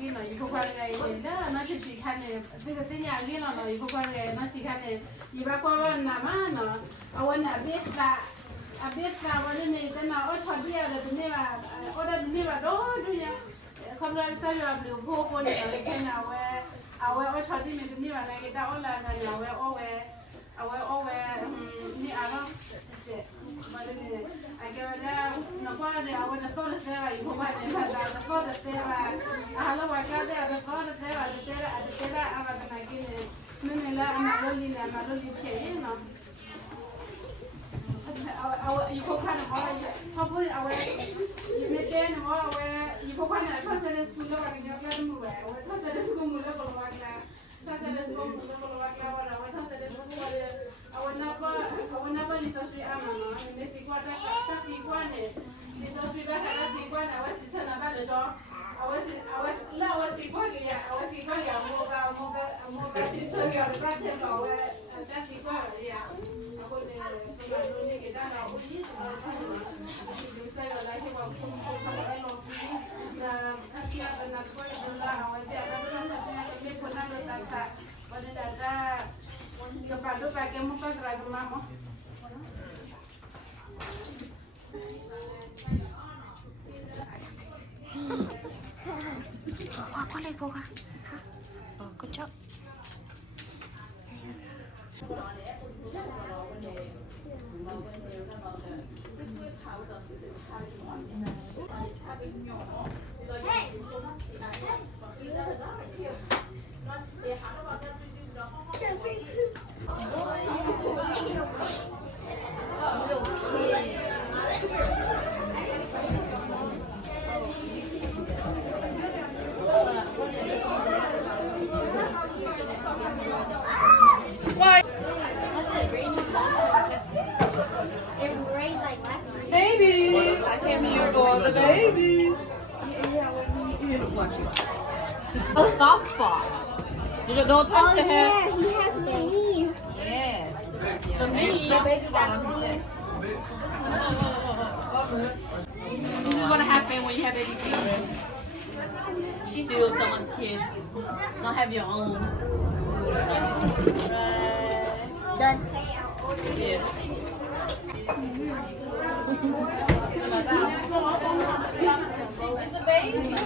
给了，以后过来的，那是谁看的？这个等下给了呢，以后过来那谁看的？一般过完那嘛呢，我那别打。a bit na wani ne tana o chadia da ne ba o da ne ba do do ya khamra sa yo ablu pho ko ne le kena we awe o chadi me ne ba na ke da o la na ya we awe o we ni ara je ba ne a ke na na kwa de awe na so de ba i pho ba ne ba da na so de ba a la wa ka de a so de ba de a ba na ke ne la na lo li ke no our you go kind of how put it away you make then or where you go kind of person is school or you get move or person is school move or what person is school move or what person is school our never listen to amano and they think what that one listen to back at the one I was sister about the job I was the one yeah I was the one yeah more sister got back to go that's the one yeah Có đây cô hả? Good job. Baby, I came here for the baby. A soft spot. Don't touch the hair. Yeah, he has knees. Yes. The baby got knees. This is what happens when you have baby feet. You steal someone's kid. Don't have your own. Done. Yeah. It's a baby.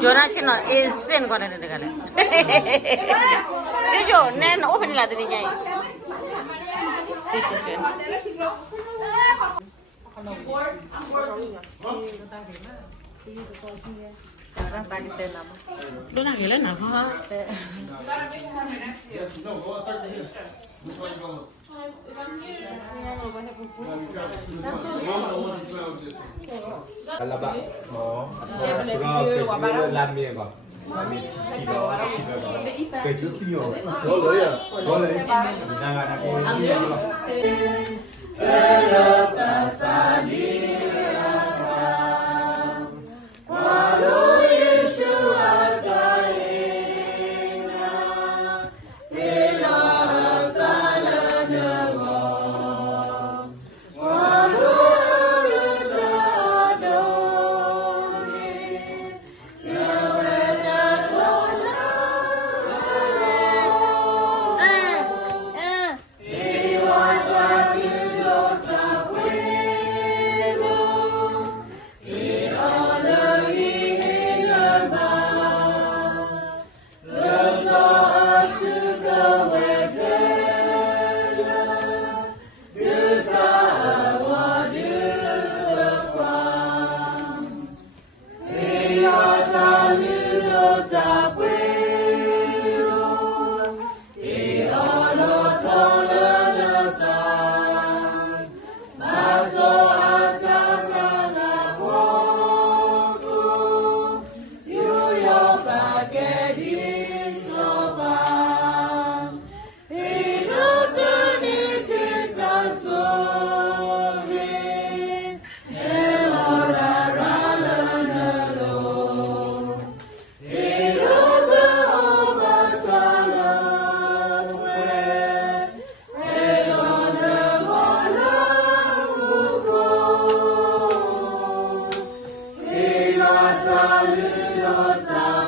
Jonah chino is sin kone de kale. Jojo nen open la de nyai. Sekarang tadi saya nama. Lu nang gila nah ha. Kalaba. 그거 라미에 봐. 라미 집어. 그 좋기요. 뭐야? 뭐래? 나가나. Hallelujah.